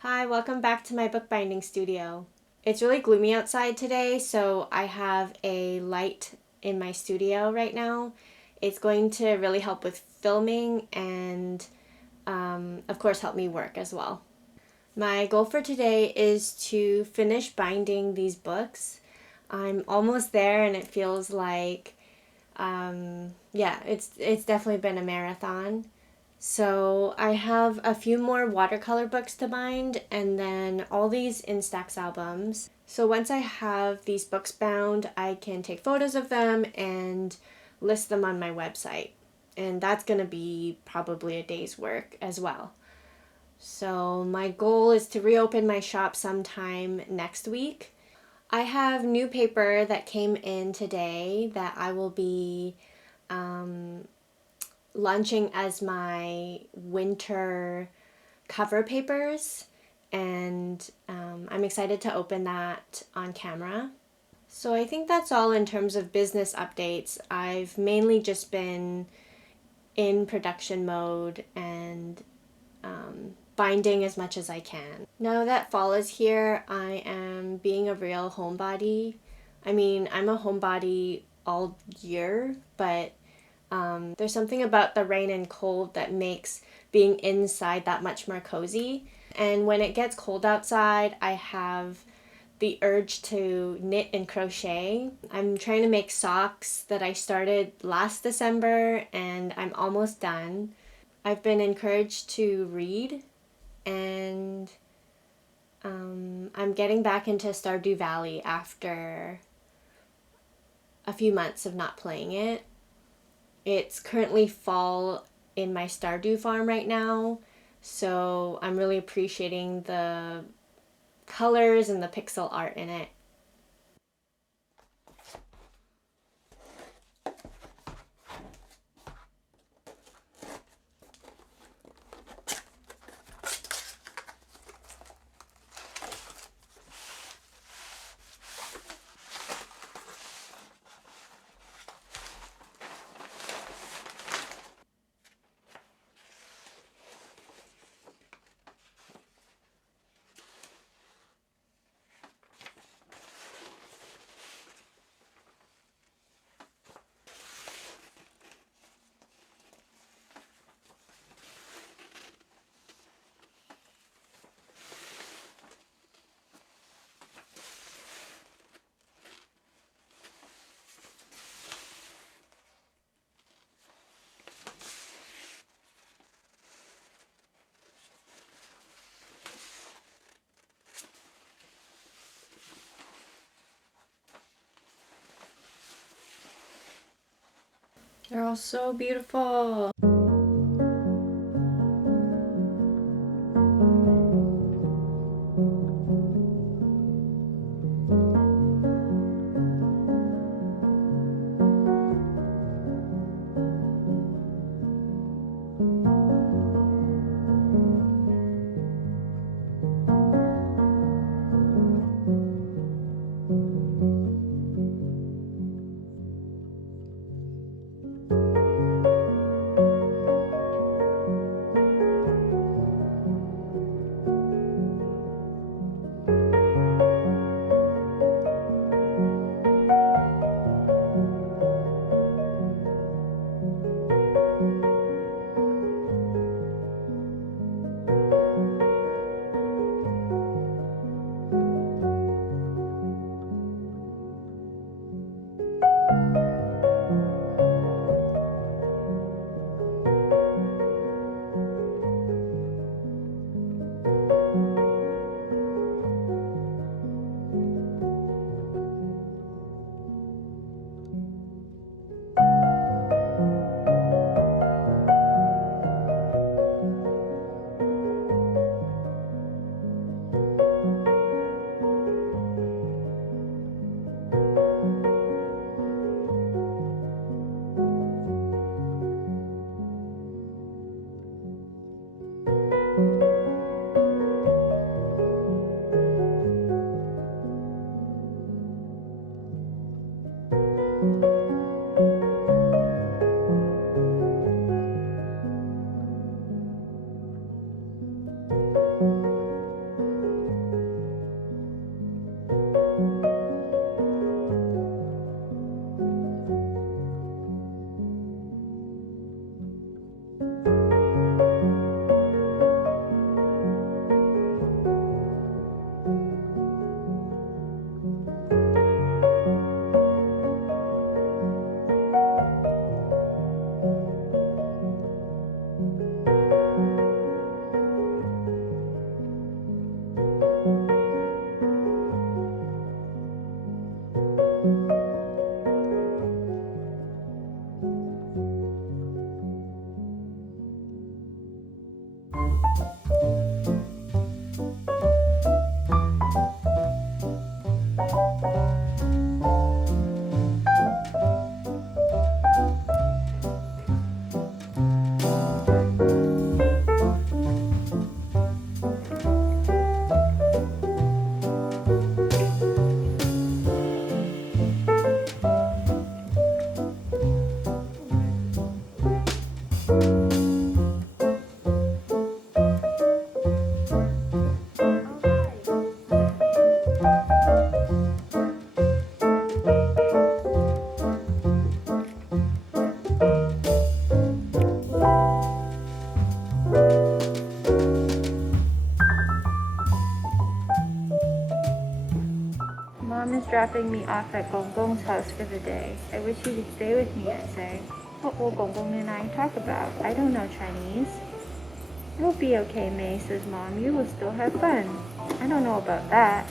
Hi, welcome back to my bookbinding studio. It's really gloomy outside today, so I have a light in my studio right now. It's going to really help with filming and, of course, help me work as well. My goal for today is to finish binding these books. I'm almost there and it feels like, it's definitely been a marathon. So I have a few more watercolor books to bind and then all these Instax albums. So once I have these books bound, I can take photos of them and list them on my website. And that's going to be probably a day's work as well. So my goal is to reopen my shop sometime next week. I have new paper that came in today that I will be launching as my winter cover papers, and I'm excited to open that on camera. So I think that's all in terms of business updates. I've mainly just been in production mode and binding as much as I can. Now that fall is here, I am being a real homebody. I mean, I'm a homebody all year, but there's something about the rain and cold that makes being inside that much more cozy. And when it gets cold outside, I have the urge to knit and crochet. I'm trying to make socks that I started last December and I'm almost done. I've been encouraged to read, and I'm getting back into Stardew Valley after a few months of not playing it. It's currently fall in my Stardew farm right now, so I'm really appreciating the colors and the pixel art in it. They're all so beautiful. Mom is dropping me off at Gong Gong's house for the day. I wish you could stay with me, I say. What will Gong Gong and I talk about? I don't know Chinese. It'll be okay, May, says Mom. You will still have fun. I don't know about that.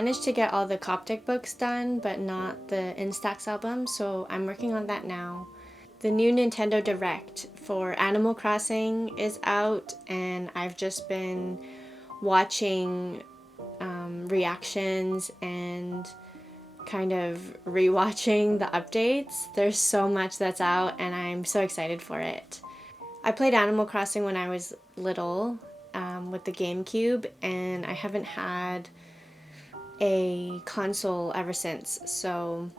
managed to get all the Coptic books done, but not the Instax album, so I'm working on that now. The new Nintendo Direct for Animal Crossing is out, and I've just been watching reactions and kind of rewatching the updates. There's so much that's out, and I'm so excited for it. I played Animal Crossing when I was little with the GameCube, and I haven't had a console ever since, so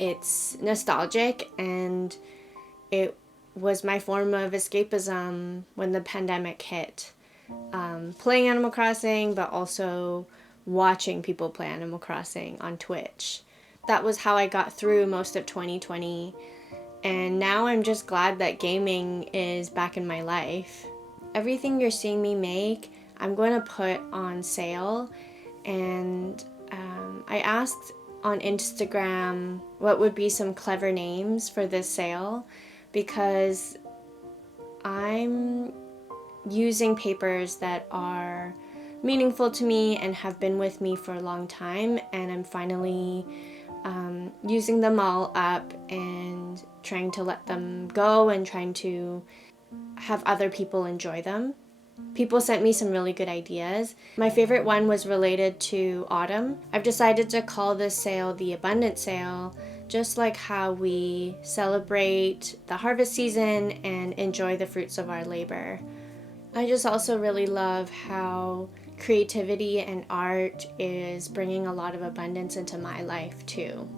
it's nostalgic, and it was my form of escapism when the pandemic hit. Playing Animal Crossing, but also watching people play Animal Crossing on Twitch. That was how I got through most of 2020, and now I'm just glad that gaming is back in my life. Everything you're seeing me make, I'm going to put on sale, and I asked on Instagram what would be some clever names for this sale, because I'm using papers that are meaningful to me and have been with me for a long time, and I'm finally using them all up and trying to let them go and trying to have other people enjoy them. People sent me some really good ideas. My favorite one was related to autumn. I've decided to call this sale the Abundant Sale, just like how we celebrate the harvest season and enjoy the fruits of our labor. I just also really love how creativity and art is bringing a lot of abundance into my life too.